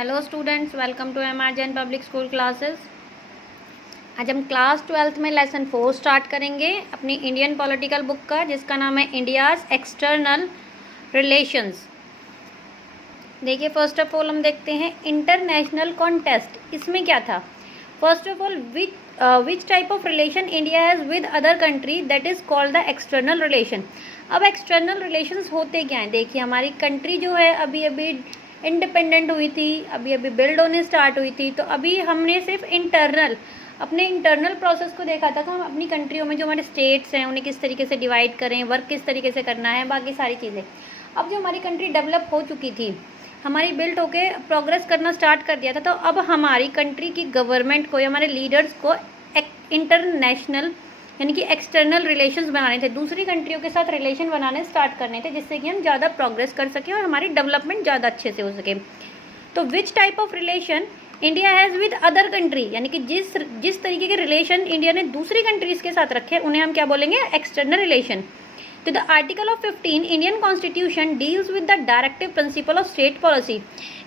Hello students, welcome to M R Jain public school classes. आज हम class 12th में lesson 4 start करेंगे अपनी इंडियन पॉलिटिकल बुक का, जिसका नाम है इंडियाज़ एक्सटर्नल रिलेशंस। देखिए, फर्स्ट ऑफ ऑल हम देखते हैं इंटरनेशनल कॉन्टेस्ट। इसमें क्या था? First of all, which type of relation India has with other country, that is called the external relation. अब एक्सटर्नल रिलेशंस होते क्या हैं? देखिए, हमारी कंट्री जो है अभी अभी इंडिपेंडेंट हुई थी, अभी अभी बिल्ड होने स्टार्ट हुई थी। तो अभी हमने सिर्फ अपने इंटरनल प्रोसेस को देखा था कि हम अपनी कंट्रियों में जो हमारे स्टेट्स हैं उन्हें किस तरीके से डिवाइड करें, वर्क किस तरीके से करना है, बाकी सारी चीज़ें। अब जो हमारी कंट्री डेवलप हो चुकी थी, हमारी बिल्ड होके प्रोग्रेस करना स्टार्ट कर दिया था, तो अब हमारी कंट्री की गवर्नमेंट को या हमारे लीडर्स को इंटरनेशनल यानी कि एक्सटर्नल रिलेशंस बनाने थे, दूसरी कंट्रियों के साथ रिलेशन बनाने स्टार्ट करने थे, जिससे कि हम ज़्यादा प्रोग्रेस कर सकें और हमारी डेवलपमेंट ज़्यादा अच्छे से हो सके। तो which type of relation India has with other country, यानी कि जिस तरीके के रिलेशन इंडिया ने दूसरी कंट्रीज़ के साथ रखे उन्हें हम क्या बोलेंगे? External relation. तो the article of 15 Indian constitution deals with the directive principle of state policy.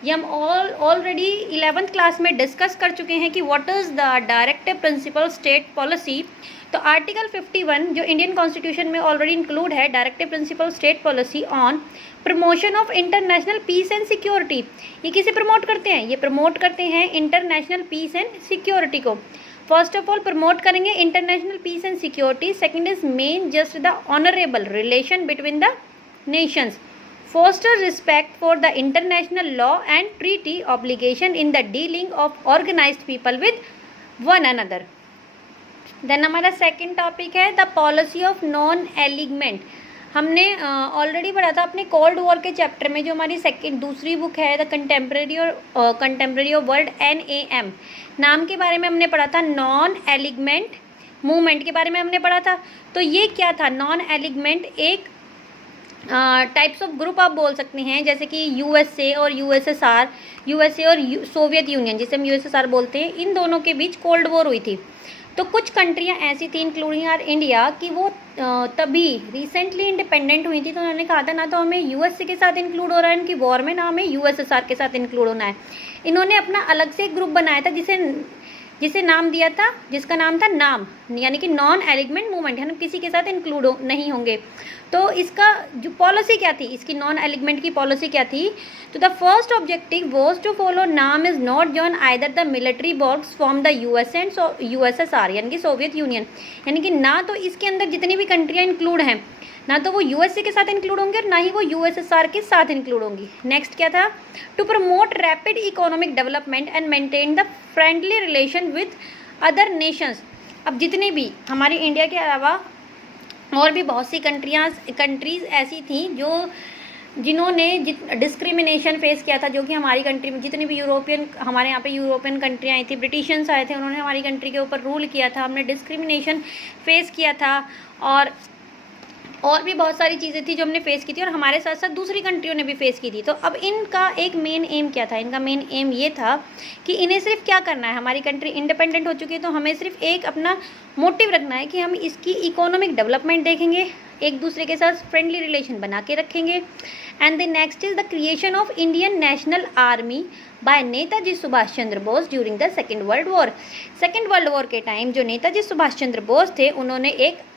ये हम ऑलरेडी 11th क्लास में डिस्कस कर चुके हैं कि what is the directive principle state policy. तो आर्टिकल 51 जो इंडियन कॉन्स्टिट्यूशन में ऑलरेडी इंक्लूड है, directive principle state policy on promotion of international peace and security. ये किसे प्रमोट करते हैं? ये प्रमोट करते हैं इंटरनेशनल पीस एंड सिक्योरिटी को। फर्स्ट ऑफ ऑल प्रमोट करेंगे international peace and security. Second is main just the honourable relation between the nations. Foster respect for the international law and treaty obligation in the dealing of organised people with one another. Then हमारा second topic है the policy of non alignment. हमने already पढ़ा था अपने cold war के chapter में, जो हमारी दूसरी बुक है the contemporary of world NAM नाम के बारे में हमने पढ़ा था। नॉन एलिगमेंट मूवमेंट के बारे में हमने पढ़ा था। तो ये क्या था? नॉन एलिगमेंट एक टाइप्स ऑफ ग्रुप आप बोल सकते हैं, जैसे कि USA और USSR, USA और सोवियत यूनियन जिसे हम USSR बोलते हैं, इन दोनों के बीच कोल्ड वॉर हुई थी। तो कुछ कंट्रियां ऐसी थी इंक्लूडिंग आर इंडिया कि वो तभी रिसेंटली इंडिपेंडेंट हुई थी, तो उन्होंने कहा था ना तो हमें USA के साथ इंक्लूड हो रहा है इनकी वॉर में, ना हमें USSR के साथ इंक्लूड होना है। इन्होंने अपना अलग से एक ग्रुप बनाया था जिसे नाम दिया था, जिसका नाम था नाम, यानी कि नॉन एलिगमेंट मूवमेंट, हम किसी के साथ इंक्लूड नहीं होंगे। तो इसका जो पॉलिसी क्या थी, इसकी नॉन एलिगमेंट की पॉलिसी क्या थी? तो the first objective was to follow NAM is not join either the military blocs from the US and USSR यानी कि सोवियत यूनियन, यानी कि ना तो इसके अंदर जितनी भी कंट्रियाँ इंक्लूड हैं, ना तो वो USA के साथ इंक्लूड होंगे और ना ही वो USSR के साथ इंक्लूड होंगी। नेक्स्ट क्या था? To promote rapid economic development and maintain the friendly relation with other nations. अब जितने भी हमारी इंडिया के अलावा और भी बहुत सी कंट्रीज़ ऐसी थी जिन्होंने डिस्क्रिमिनेशन फेस किया था, जो कि हमारी कंट्री में जितनी भी हमारे यहाँ पे यूरोपियन कंट्रियाँ आई थी, ब्रिटिशर्स आए थे, उन्होंने हमारी कंट्री के ऊपर रूल किया था, हमने डिस्क्रिमिनेशन फेस किया था, और भी बहुत सारी चीज़ें थी जो हमने फेस की थी, और हमारे साथ साथ दूसरी कंट्रियों ने भी फेस की थी। तो अब इनका एक मेन एम क्या था? इनका मेन एम ये था कि इन्हें सिर्फ क्या करना है, हमारी कंट्री इंडिपेंडेंट हो चुकी है तो हमें सिर्फ एक अपना मोटिव रखना है कि हम इसकी इकोनॉमिक डेवलपमेंट देखेंगे, एक दूसरे के साथ फ्रेंडली रिलेशन बना के रखेंगे। And the next is the creation of Indian National Army by Netaji Subhash Chandra Bose during the second world war. Second world war के टाइम जो नेताजी सुभाष चंद्र बोस थे, उन्होंने एक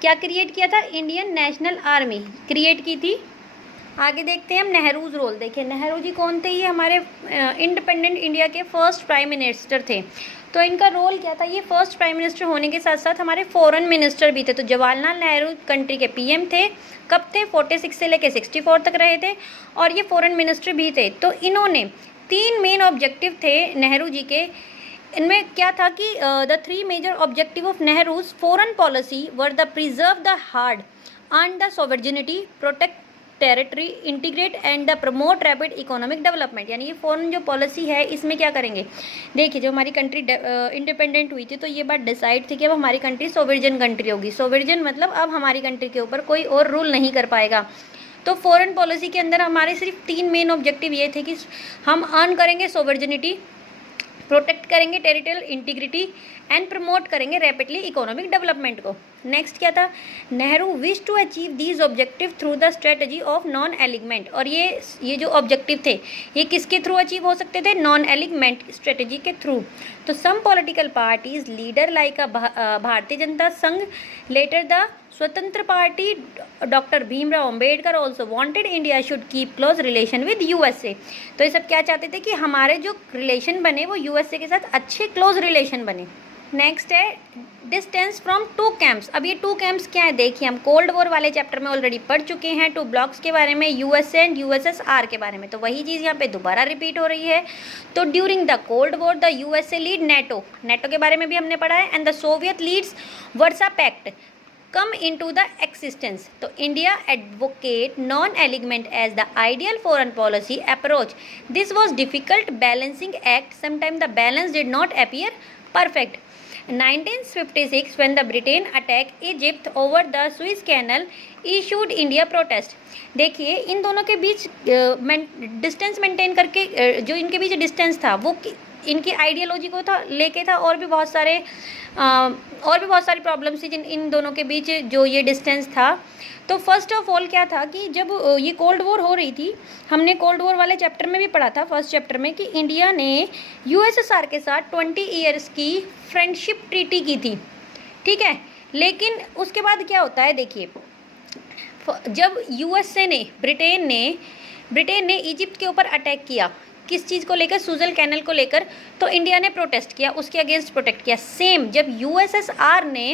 क्या क्रिएट किया था? इंडियन नेशनल आर्मी क्रिएट की थी। आगे देखते हैं हम नेहरूज रोल। देखिए, नेहरू जी कौन थे? ये हमारे इंडिपेंडेंट इंडिया के फर्स्ट प्राइम मिनिस्टर थे। तो इनका रोल क्या था? ये फर्स्ट प्राइम मिनिस्टर होने के साथ साथ हमारे फॉरेन मिनिस्टर भी थे। तो जवाहरलाल नेहरू कंट्री के PM थे। कब थे? 46 से लेकर 64 तक रहे थे, और ये फॉरेन मिनिस्टर भी थे। तो इन्होंने 3 मेन ऑब्जेक्टिव थे नेहरू जी के। इनमें क्या था कि the 3 major objective of Nehru's foreign policy were the preserve the hard and the sovereignty, protect territory, integrate and the promote rapid economic development. यानी ये फॉरेन जो पॉलिसी है इसमें क्या करेंगे? देखिए, जो हमारी कंट्री इंडिपेंडेंट हुई थी तो ये बात डिसाइड थी कि अब हमारी कंट्री सोवरेन कंट्री होगी। सोवरेन मतलब अब हमारी कंट्री के ऊपर कोई और रूल नहीं कर पाएगा। तो फॉरेन पॉलिसी के अंदर हमारे सिर्फ 3 मेन ऑब्जेक्टिव ये थे कि हम अर्न करेंगे सोवरेनिटी, प्रोटेक्ट करेंगे टेरिटोरियल इंटीग्रिटी एंड प्रमोट करेंगे रैपिडली इकोनॉमिक डेवलपमेंट को। नेक्स्ट क्या था, Nehru wish to achieve these objective through the strategy of non alignment. और ये जो ऑब्जेक्टिव थे ये किसके थ्रू अचीव हो सकते थे, नॉन एलिगमेंट स्ट्रेटजी के थ्रू। तो some political parties leader like Bharatiya Janata Sangh, later the Swatantra party, doctor Bhimrao Ambedkar also wanted India should keep close relation with USA. तो ये सब क्या चाहते थे कि हमारे जो रिलेशन बने वो यूएसए के साथ अच्छे क्लोज रिलेशन बने। नेक्स्ट है डिस्टेंस फ्रॉम टू कैंप्स। अब ये टू कैंप्स क्या है देखिए, हम कोल्ड वॉर वाले चैप्टर में ऑलरेडी पढ़ चुके हैं, टू ब्लॉक्स के बारे में, यूएसए एंड यूएसएसआर के बारे में, तो वही चीज़ यहाँ पे दोबारा रिपीट हो रही है। तो during the cold war the USA lead NATO, NATO के बारे में भी हमने पढ़ा है, and the Soviet leads Warsaw pact come into the existence. तो India advocate non-alignment as the ideal foreign policy approach. This was difficult balancing act. Sometimes the balance did not appear perfect. 1956 when the Britain attacked Egypt over the Suez Canal issued India protest. देखिए इन दोनों के बीच distance maintain करके जो इनके बीच distance था वो इनकी ideology को था लेके था, और भी बहुत सारी प्रॉब्लम्स थी जिन इन दोनों के बीच जो ये डिस्टेंस था। तो फर्स्ट ऑफ ऑल क्या था कि जब ये कोल्ड वॉर हो रही थी, हमने कोल्ड वॉर वाले चैप्टर में भी पढ़ा था फर्स्ट चैप्टर में कि इंडिया ने यूएसएसआर के साथ 20 ईयर्स की फ्रेंडशिप ट्रीटी की थी, ठीक है। लेकिन उसके बाद क्या होता है देखिए, जब यूएसए ने ब्रिटेन ने इजिप्ट के ऊपर अटैक किया, किस चीज़ को लेकर, सुएज कैनल को लेकर, तो इंडिया ने प्रोटेस्ट किया, उसके अगेंस्ट प्रोटेक्ट किया। सेम जब यूएसएसआर ने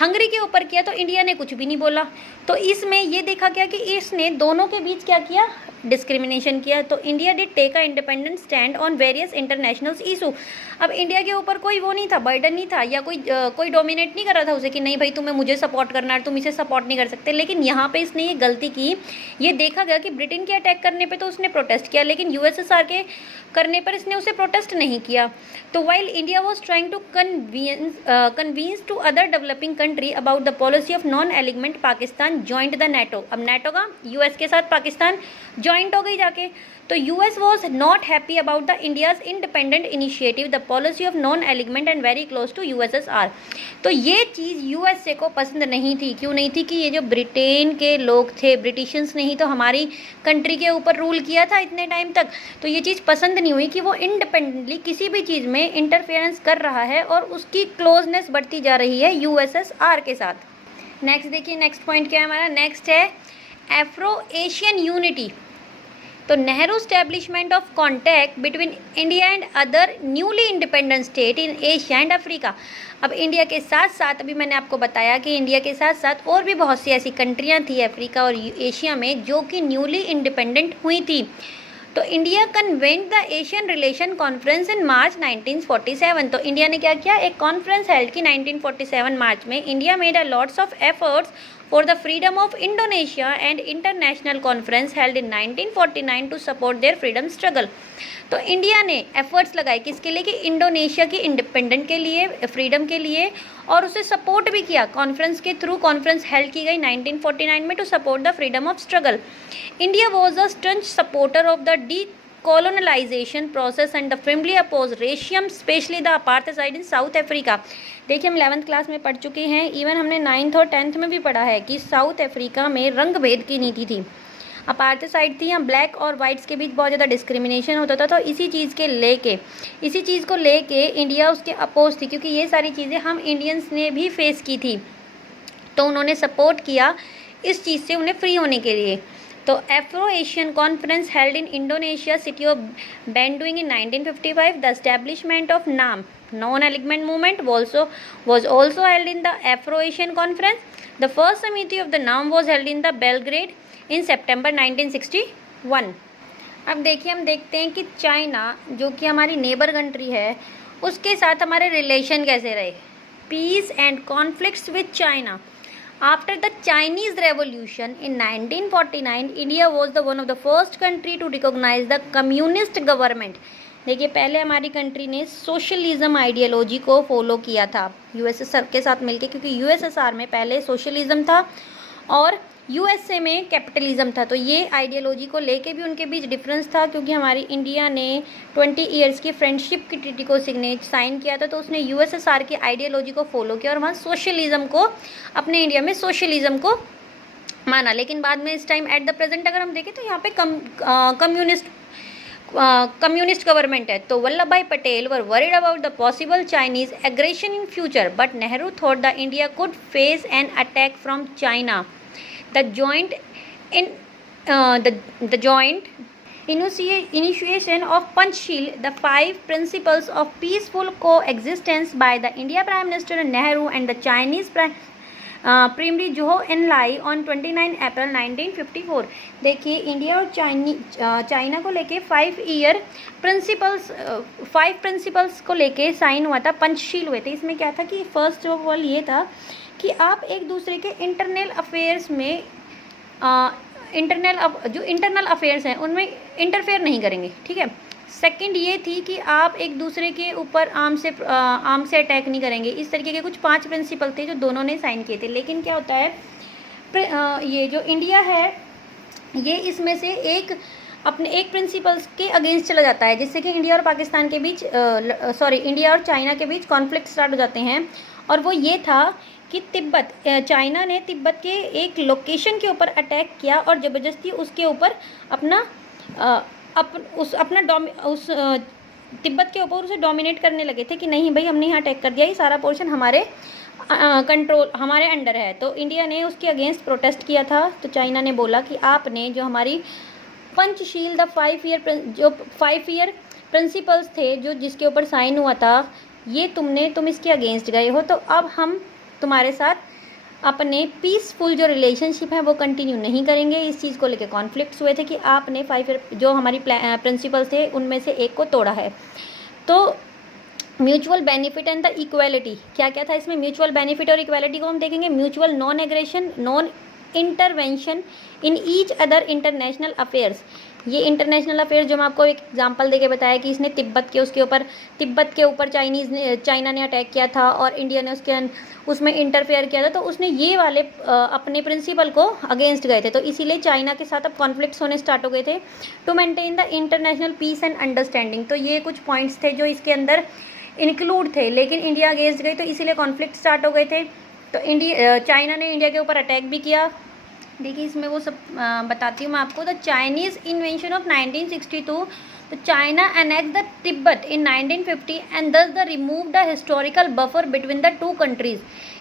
हंगरी के ऊपर किया तो इंडिया ने कुछ भी नहीं बोला। तो इसमें ये देखा गया कि इसने दोनों के बीच क्या किया, डिस्क्रिमिनेशन किया। तो India did take a independent stand on various international issue. अब इंडिया के ऊपर कोई वो नहीं था, बर्डन नहीं था, या कोई डोमिनेट नहीं कर रहा था उसे कि नहीं भाई तुम्हें मुझे सपोर्ट करना है, तुम इसे सपोर्ट नहीं कर सकते। लेकिन यहाँ पे इसने ये गलती की, ये देखा गया कि ब्रिटेन के अटैक करने पे तो उसने प्रोटेस्ट किया, लेकिन यूएसएसआर के करने पर इसने उसे प्रोटेस्ट नहीं किया। तो while India was trying to convince to other developing country about the policy of non alignment, Pakistan joint the NATO. अब नेटो का यूएस के साथ पाकिस्तान ज्वाइंट हो गई जाके। तो US was not happy about the India's independent initiative, the policy of non alignment and very close to USSR. तो ये चीज़ यूएसए को पसंद नहीं थी। क्यों नहीं थी कि ये जो ब्रिटेन के लोग थे, ब्रिटिशर्स ने ही तो हमारी कंट्री के ऊपर रूल किया था इतने टाइम तक, तो ये चीज़ पसंद नहीं हुई कि वो इंडिपेंडेंटली किसी भी चीज़ में इंटरफेरेंस कर रहा है और उसकी क्लोजनेस बढ़ती जा रही है यूएसएसआर के साथ। नेक्स्ट देखिए, नेक्स्ट पॉइंट क्या है हमारा, नेक्स्ट है एफ्रो एशियन यूनिटी। तो Nehru establishment of contact between India and other newly independent state in Asia and Africa. अब इंडिया के साथ साथ, अभी मैंने आपको बताया कि इंडिया के साथ साथ और भी बहुत सी ऐसी कंट्रियां थी अफ्रीका और एशिया में जो कि न्यूली इंडिपेंडेंट हुई थी। तो India convened the Asian relation conference in March 1947। तो इंडिया ने क्या किया, एक कॉन्फ्रेंस हेल्ड की 1947 मार्च में। India made a lots of efforts for the freedom of Indonesia and international conference held in 1949 to support their freedom struggle। तो India ने efforts लगाए किसके लिए, कि इंडोनेशिया की इंडिपेंडेंट के लिए, फ्रीडम के लिए, और उसे सपोर्ट भी किया कॉन्फ्रेंस के थ्रू। कॉन्फ्रेंस हेल्ड की गई 1949 में to support the freedom of struggle. India was a staunch supporter of the colonization process and the firmly opposed racism, especially the apartheid in South Africa। देखिए हम 11th class में पढ़ चुके हैं, even हमने 9th और 10th में भी पढ़ा है कि साउथ अफ्रीका में रंग भेद की नीति थी, अपार्थाइड थी, यहाँ ब्लैक और वाइट्स के बीच बहुत ज़्यादा डिस्क्रिमिनेशन होता था। तो इसी चीज़ को लेके इंडिया उसके अपोज थी, क्योंकि ये सारी चीज़ें हम इंडियंस ने भी फेस की थी, तो उन्होंने सपोर्ट किया इस चीज़ से उन्हें फ्री होने के लिए। तो Afro Asian conference held in Indonesia city of Bandung in 1955। The establishment of NAM non alignment movement was also held in the Afro Asian Conference. The first समिति of the नाम was held in the Belgrade in September 1961। अब देखिए हम देखते हैं कि China जो कि हमारी नेबर कंट्री है, उसके साथ हमारे रिलेशन कैसे रहे। Peace and conflicts with China. After the Chinese Revolution in 1949, India was the one of the first country to recognize the communist government। देखिए पहले हमारी कंट्री ने सोशलिज्म आइडियोलॉजी को फॉलो किया था यूएसएसआर के साथ मिलके, क्योंकि यूएसएसआर में पहले सोशलिज्म था और यूएसए में कैपिटलिज्म था। तो ये आइडियोलॉजी को लेके भी उनके बीच डिफरेंस था, क्योंकि हमारी इंडिया ने 20 ईयर्स की फ्रेंडशिप की ट्रीटी को साइन किया था, तो उसने यूएसएसआर की आइडियोलॉजी को फॉलो किया और वहाँ सोशलिज्म को, अपने इंडिया में सोशलिज्म को माना। लेकिन बाद में इस टाइम एट द प्रेजेंट अगर हम देखें तो यहाँ पे कम्युनिस्ट गवर्नमेंट है। तो Vallabhbhai Patel were worried about the possible Chinese aggression in future, but Nehru thought the India could face an attack from China. The joint initiation of Panchsheel, the 5 principles of peaceful coexistence by the India Prime Minister Nehru and the Chinese Primary Zhou Enlai on 29 अप्रैल 1954। देखिए India और China को लेके 5 principles को लेके sign हुआ था, पंचशील हुए थे। इसमें क्या था कि फर्स्ट ऑफ ऑल ये था कि आप एक दूसरे के इंटरनल अफेयर्स में जो इंटरनल अफेयर्स हैं उनमें इंटरफेयर नहीं करेंगे, ठीक है। सेकंड ये थी कि आप एक दूसरे के ऊपर आर्म से अटैक नहीं करेंगे। इस तरीके के कुछ 5 प्रिंसिपल थे जो दोनों ने साइन किए थे। लेकिन क्या होता है, ये जो इंडिया है ये इसमें से अपने एक प्रिंसिपल्स के अगेंस्ट चला जाता है, जिससे कि इंडिया और पाकिस्तान के बीच इंडिया और चाइना के बीच कॉन्फ्लिक्ट स्टार्ट हो जाते हैं। और वो ये था कि चाइना ने तिब्बत के एक लोकेशन के ऊपर अटैक किया और ज़बरदस्ती उसके ऊपर तिब्बत के ऊपर उसे डोमिनेट करने लगे थे कि नहीं भाई हमने यहाँ अटैक कर दिया, ये सारा पोर्शन हमारे हमारे अंडर है। तो इंडिया ने उसके अगेंस्ट प्रोटेस्ट किया था। तो चाइना ने बोला कि आपने जो हमारी पंचशील द 5 ईयर प्रिंसिपल्स थे जिसके ऊपर साइन हुआ था, ये तुम इसके अगेंस्ट गए हो, तो अब हम तुम्हारे साथ अपने पीसफुल जो रिलेशनशिप है वो कंटिन्यू नहीं करेंगे। इस चीज़ को लेकर कॉन्फ्लिक्ट्स हुए थे कि आपने 5 जो हमारी प्रिंसिपल्स थे उनमें से एक को तोड़ा है। तो mutual benefit and the equality, क्या क्या था इसमें? म्यूचुअल बेनिफिट और इक्वालिटी को हम देखेंगे। Mutual non aggression, non intervention in each other international affairs. ये इंटरनेशनल अफेयर्स जो मैं आपको एक एग्जांपल देके बताया कि इसने तिब्बत के ऊपर चाइना ने अटैक किया था और इंडिया ने उसमें इंटरफेयर किया था, तो उसने ये वाले अपने प्रिंसिपल को अगेंस्ट गए थे। तो इसीलिए चाइना के साथ अब कॉन्फ्लिक्ट्स होने स्टार्ट हो गए थे to maintain the international peace and understanding. तो ये कुछ पॉइंट्स थे जो इसके अंदर इंक्लूड थे, लेकिन इंडिया अगेंस्ट गई तो इसीलिए कॉन्फ्लिक्ट स्टार्ट हो गए थे। तो चाइना ने इंडिया के ऊपर अटैक भी किया। देखिए इसमें वो सब बताती हूँ मैं आपको। द चाइनीज़ इन्वेंशन ऑफ 1962, तो China annexed the Tibet in 1950 and thus the removed the historical buffer between the two countries.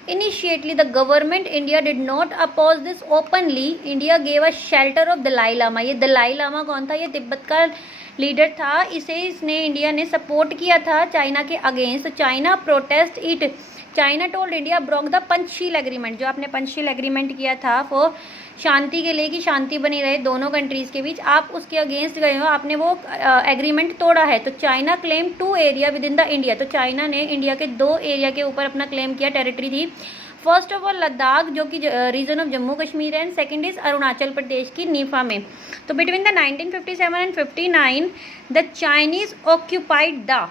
Initially, the government India did not oppose this openly. India gave a shelter of Dalai Lama. ये दलाई लामा कौन था? ये तिब्बत का leader था। इसने India ने support किया था चाइना के against. China protest it. China told India broke the Panchsheel agreement. जो आपने पंचशील एग्रीमेंट किया था वो शांति के लिए कि शांति बनी रहे दोनों कंट्रीज़ के बीच, आप उसके अगेंस्ट गए हो, आपने वो एग्रीमेंट तोड़ा है। तो China claim 2 area with in the India. तो चाइना ने इंडिया के 2 एरिया के ऊपर अपना क्लेम किया, टेरिटरी थी। फर्स्ट ऑफ ऑल लद्दाख जो कि रीजन ऑफ जम्मू कश्मीर है, and second is Arunachal Pradesh की नीफा में। तो between the 1957 and 59 the Chinese occupied the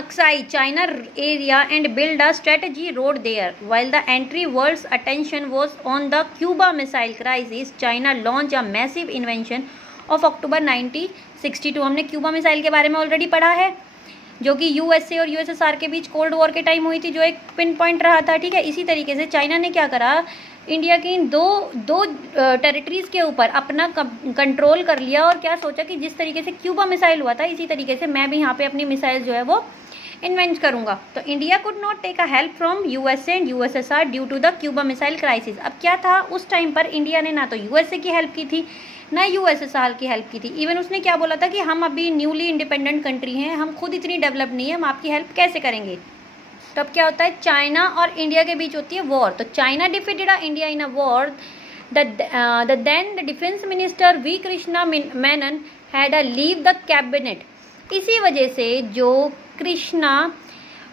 Aksai China area and build a strategy road there. While the entry world's attention was on the Cuba Missile Crisis, China launched a massive invasion of October 1962। हमने Cuba missile के बारे में already पढ़ा है, जो कि USA और USSR के बीच कोल्ड वॉर के टाइम हुई थी, जो एक पिन पॉइंट रहा था, ठीक है। इसी तरीके से चाइना ने क्या करा, इंडिया की इन दो टेरिटरीज़ के ऊपर अपना कंट्रोल कर लिया और क्या सोचा कि जिस तरीके से क्यूबा मिसाइल हुआ था इसी तरीके से मैं भी यहाँ पे अपनी मिसाइल जो है वो इन्वेंट करूंगा। तो India could not take a help from USA and USSR due to the Cuba missile crisis. अब क्या था, उस टाइम पर इंडिया ने ना तो यूएसए की हेल्प की थी ना यूएसएसआर की हेल्प की थी। इवन उसने क्या बोला था कि हम अभी न्यूली इंडिपेंडेंट कंट्री हैं, हम खुद इतनी डेवलप नहीं है, हम आपकी हेल्प कैसे करेंगे। तो अब क्या होता है, चाइना और इंडिया के बीच होती है वॉर। तो China defeated India in a war. The then the defence minister V Krishna Menon had a leave the cabinet. इसी वजह से जो कृष्णा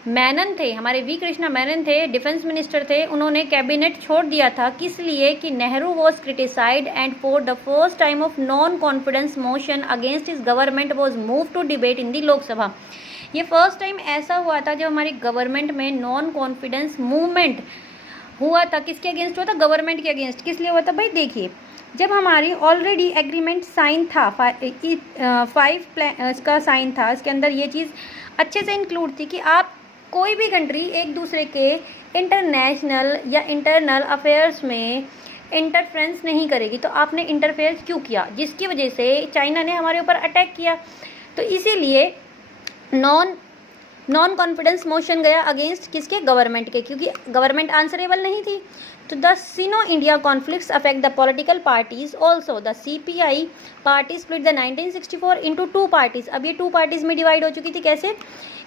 मेनन थे, हमारे वी कृष्णा मेनन थे, डिफेंस मिनिस्टर थे, उन्होंने कैबिनेट छोड़ दिया था। किस लिए कि Nehru was criticised and for the first time of non confidence motion against his government was move to debate in the Lok Sabha. ये फर्स्ट टाइम ऐसा हुआ था जब हमारी गवर्नमेंट में नॉन कॉन्फिडेंस मूवमेंट हुआ था किसके अगेंस्ट हुआ था? गवर्नमेंट के अगेंस्ट। किस लिए हुआ था भाई? देखिए, जब हमारी ऑलरेडी एग्रीमेंट साइन था, 5 इसका साइन था, इसके अंदर ये चीज़ अच्छे से इंक्लूड थी कि आप कोई भी कंट्री एक दूसरे के इंटरनेशनल या इंटरनल अफेयर्स में इंटरफ्रेंस नहीं करेगी। तो आपने इंटरफेयर क्यों किया? जिसकी वजह से चाइना ने हमारे ऊपर अटैक किया। तो इसीलिए नॉन कॉन्फिडेंस मोशन गया अगेंस्ट किसके? गवर्नमेंट के, क्योंकि गवर्नमेंट आंसरेबल नहीं थी। तो the synonym India conflicts affect the political parties also. The CPI party split the 1964 into 2 parties. अब ये 2 पार्टीज में डिवाइड हो चुकी थी। कैसे?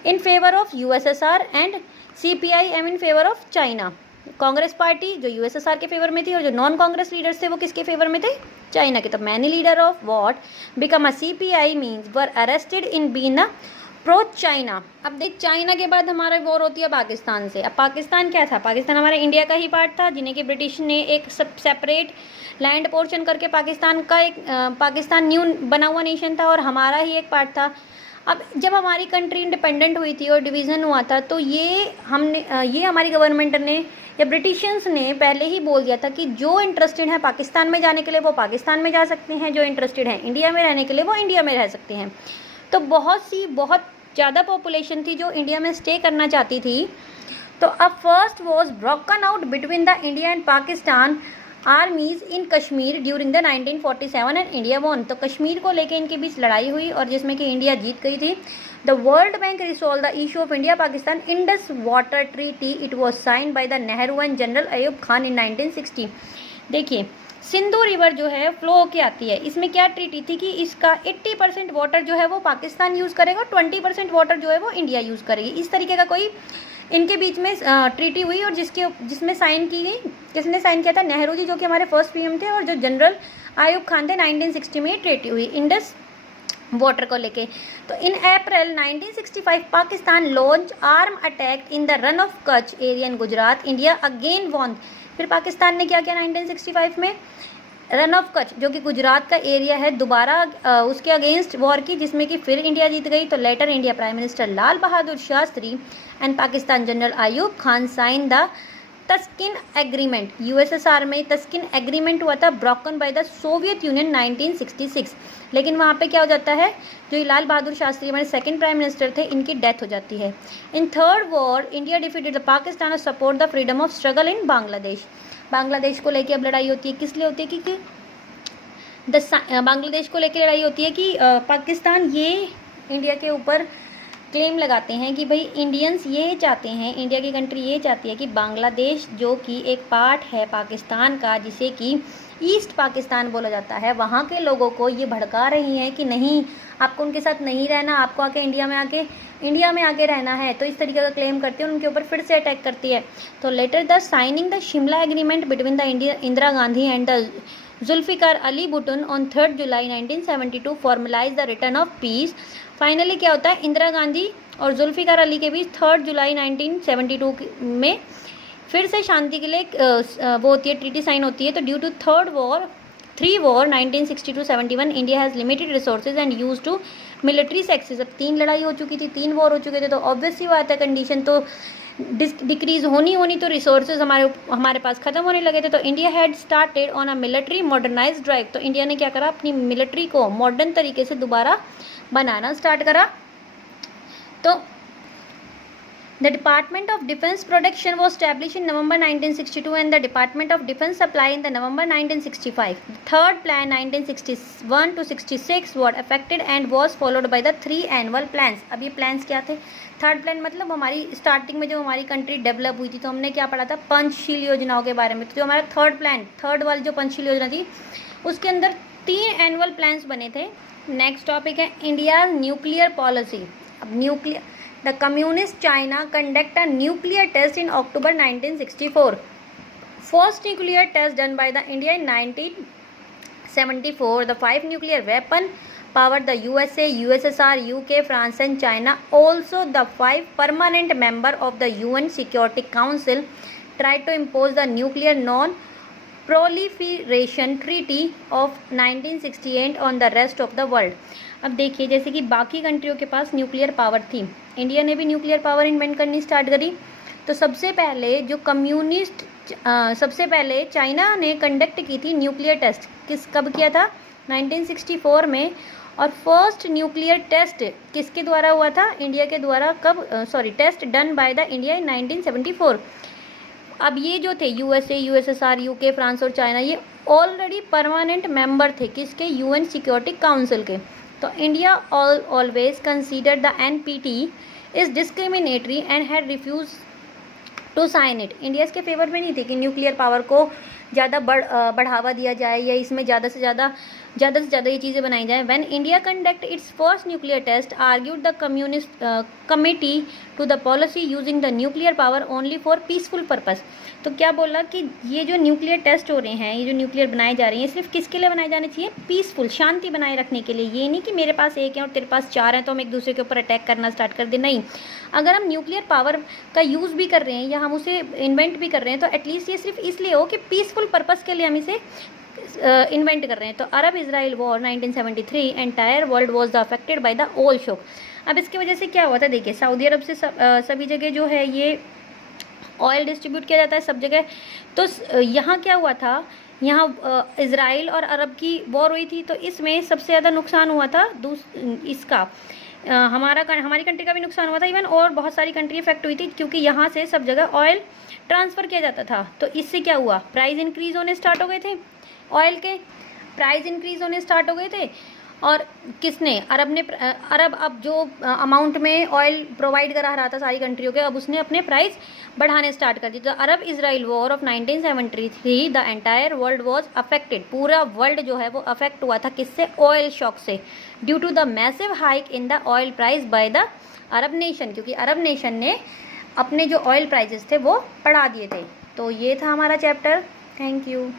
In favour of USSR and CPIM in favour of China. Congress party जो USSR के फेवर में थी और जो नॉन कांग्रेस लीडर्स थे वो किसके फेवर में थे? चाइना के। तो many leader of what become a CPI means were arrested in being a pro China. अब देख, चाइना के बाद हमारा वॉर होती है पाकिस्तान से। अब पाकिस्तान क्या था? पाकिस्तान हमारे इंडिया का ही पार्ट था, जिन्हें कि ब्रिटिश ने एक सेपरेट लैंड पोर्शन करके पाकिस्तान का एक पाकिस्तान न्यू बना हुआ नेशन था और हमारा ही एक पार्ट था। अब जब हमारी कंट्री इंडिपेंडेंट हुई थी और डिवीज़न हुआ था, तो ये हमारी गवर्नमेंट ने या ब्रिटिशियंस ने पहले ही बोल दिया था कि जो इंटरेस्टेड है पाकिस्तान में जाने के लिए वो पाकिस्तान में जा सकते हैं, जो इंटरेस्टेड हैं इंडिया में रहने के लिए वो इंडिया में रह सकते हैं। तो बहुत ज़्यादा पॉपुलेशन थी जो इंडिया में स्टे करना चाहती थी। तो अब first was broken out between the India and Pakistan आर्मीज in Kashmir during the 1947 and India won. तो कश्मीर को लेके इनके बीच लड़ाई हुई और जिसमें कि इंडिया जीत गई थी। The World Bank resolve the issue of India Pakistan Indus water treaty. It was sign by the Nehru and general Ayub Khan in 1960। देखिए, सिंधु रिवर जो है फ्लो होके आती है। इसमें क्या ट्रीटी थी कि इसका 80% वाटर जो है वो पाकिस्तान यूज़ करेगा, 20% वाटर जो है वो इंडिया यूज़ करेगी। इस तरीके का कोई इनके बीच में ट्रीटी हुई और जिसमें साइन की गई। किसने साइन किया था? नेहरू जी, जो कि हमारे फर्स्ट PM थे, और जो जनरल अयूब खान थे। 1960 में ट्रीटी हुई इंडस वाटर को लेके। तो in April 1965 Pakistan launch arm attack in the Rann of Kutch area in Gujarat. India again won. फिर पाकिस्तान ने क्या किया 1965 में? रन ऑफ कच्छ जो कि गुजरात का एरिया है, दोबारा उसके अगेंस्ट वॉर की, जिसमें कि फिर इंडिया जीत गई। तो later India prime minister Lal Bahadur Shastri and Pakistan general Ayub Khan sign the Tashkent agreement. USSR में तस्किन एग्रीमेंट हुआ था, broken by the Soviet Union 1966। लेकिन वहाँ पे क्या हो जाता है? जो लाल बहादुर शास्त्री हमारे सेकंड प्राइम मिनिस्टर थे, इनकी डेथ हो जाती है। In third war India defeated the Pakistan और support the freedom of struggle in Bangladesh. Bangladesh को लेके अब लड़ाई होती है। किस लिए होती है? क्योंकि बांग्लादेश को लेके लड़ाई होती है कि पाकिस्तान ये इंडिया के ऊपर क्लेम लगाते हैं कि भाई इंडियंस ये चाहते हैं, इंडिया की कंट्री ये चाहती है कि बांग्लादेश जो कि एक पार्ट है पाकिस्तान का, जिसे कि ईस्ट पाकिस्तान बोला जाता है, वहाँ के लोगों को ये भड़का रही हैं कि नहीं, आपको उनके साथ नहीं रहना, आपको आके इंडिया में आके रहना है। तो इस तरीके का क्लेम करती है, उनके ऊपर फिर से अटैक करती है। तो later the signing the Shimla agreement between the Indira Gandhi and the Zulfikar Ali Bhutto on 3 July 1972 formalise the return of peace. Finally क्या होता है? इंदिरा गांधी और जुल्फिकार अली के बीच 3 जुलाई 1972 में फिर से शांति के लिए वो होती है, ट्रीटी साइन होती है। तो due to three war 1960-71 India has limited resources and use to military successes. अब 3 लड़ाई हो चुकी थी, 3 वॉर हो चुके थे, तो ऑब्वियस सी बात है कंडीशन तो डिक्रीज होनी तो रिसोर्सेज हमारे पास ख़त्म होने लगे थे। तो India had started on a military modernise drive. तो इंडिया ने क्या करा? अपनी मिलिट्री को मॉडर्न तरीके से दोबारा बनाना स्टार्ट करा। तो The Department of Defense Production was established in November 1962 and the Department of Defense Supply in the November 1965. The third plan 1961 to 66 was affected and was followed by the 3 annual plans. अब ये plans क्या थे? Third plan मतलब हमारी starting में जो हमारी country develop हुई थी तो हमने क्या पढ़ा था? पंचशील योजनाओं के बारे में। तो जो हमारा थर्ड वाली जो पंचशील योजना थी उसके अंदर 3 एनुअल प्लान्स बने थे। नेक्स्ट टॉपिक है इंडिया न्यूक्लियर पॉलिसी। अब nuclear The Communist China conduct a nuclear test in October 1964. First nuclear test done by the India in 1974. The 5 nuclear weapon powered the USA, USSR, UK, France and China. Also the 5 permanent member of the UN Security Council tried to impose the nuclear non-proliferation treaty of 1968 on the rest of the world. अब देखिए, जैसे कि बाकी कंट्रियों के पास nuclear power थी, India ने भी nuclear power invent करनी स्टार्ट करी। तो सबसे पहले जो कम्युनिस्ट सबसे पहले चाइना ने कंडक्ट की थी न्यूक्लियर टेस्ट। कब किया था? 1964 में। और फर्स्ट न्यूक्लियर टेस्ट किसके द्वारा हुआ था? इंडिया के द्वारा। Test done by the India in 1974। अब ये जो थे यूएसए, यूएसएसआर, यूके, फ्रांस और चाइना, ये ऑलरेडी परमानेंट मेंबर थे किसके? यूएन सिक्योरिटी काउंसिल के। तो India always consider the NPT is discriminatory and had refuse to sign it. India इसके फेवर में नहीं थी कि न्यूक्लियर पावर को ज़्यादा बढ़ावा दिया जाए या इसमें ज़्यादा से ज़्यादा ये चीज़ें बनाई जाए। When India conduct its first nuclear test argued the communist committee to the policy using the nuclear power only for peaceful purpose. तो क्या बोला कि ये जो न्यूक्लियर टेस्ट हो रहे हैं, ये जो न्यूक्लियर बनाए जा रहे हैं, सिर्फ किसके लिए बनाए जाने चाहिए? पीसफुल, शांति बनाए रखने के लिए। ये नहीं कि मेरे पास एक है और तेरे पास 4 हैं तो हम एक दूसरे के ऊपर अटैक करना स्टार्ट कर दें। नहीं, अगर हम न्यूक्लियर पावर का यूज़ भी कर रहे हैं या हम उसे इन्वेंट भी कर रहे हैं तो एटलीस्ट ये सिर्फ इसलिए हो कि पीसफुल पर्पस के लिए हम इसे इन्वेंट कर रहे हैं। तो Arab Israel war 1973 entire world was the affected by the oil shock. अब इसकी वजह से क्या हुआ था? देखिए, सऊदी अरब से सभी जगह जो है ये ऑयल डिस्ट्रीब्यूट किया जाता है सब जगह। तो यहाँ क्या हुआ था? यहाँ इजराइल और अरब की वॉर हुई थी, तो इसमें सबसे ज़्यादा नुकसान हुआ था इसका हमारी कंट्री का भी नुकसान हुआ था इवन, और बहुत सारी कंट्री इफेक्ट हुई थी क्योंकि यहाँ से सब जगह ऑयल ट्रांसफ़र किया जाता था। तो इससे क्या हुआ? प्राइस इंक्रीज़ होने स्टार्ट हो गए थे, ऑयल के प्राइस इंक्रीज़ होने स्टार्ट हो गए थे। और किसने? अरब अब जो अमाउंट में ऑयल प्रोवाइड करा रहा था सारी कंट्रियों के, अब उसने अपने प्राइस बढ़ाने स्टार्ट कर दिए। तो Arab Israel war of 1973 the entire world was affected. पूरा वर्ल्ड जो है वो अफेक्ट हुआ था किससे? ऑयल शॉक से, due to the massive hike in the oil price by the Arab nation, क्योंकि अरब नेशन ने अपने जो ऑयल प्राइजेस थे वो बढ़ा दिए थे। तो ये था हमारा चैप्टर। Thank you.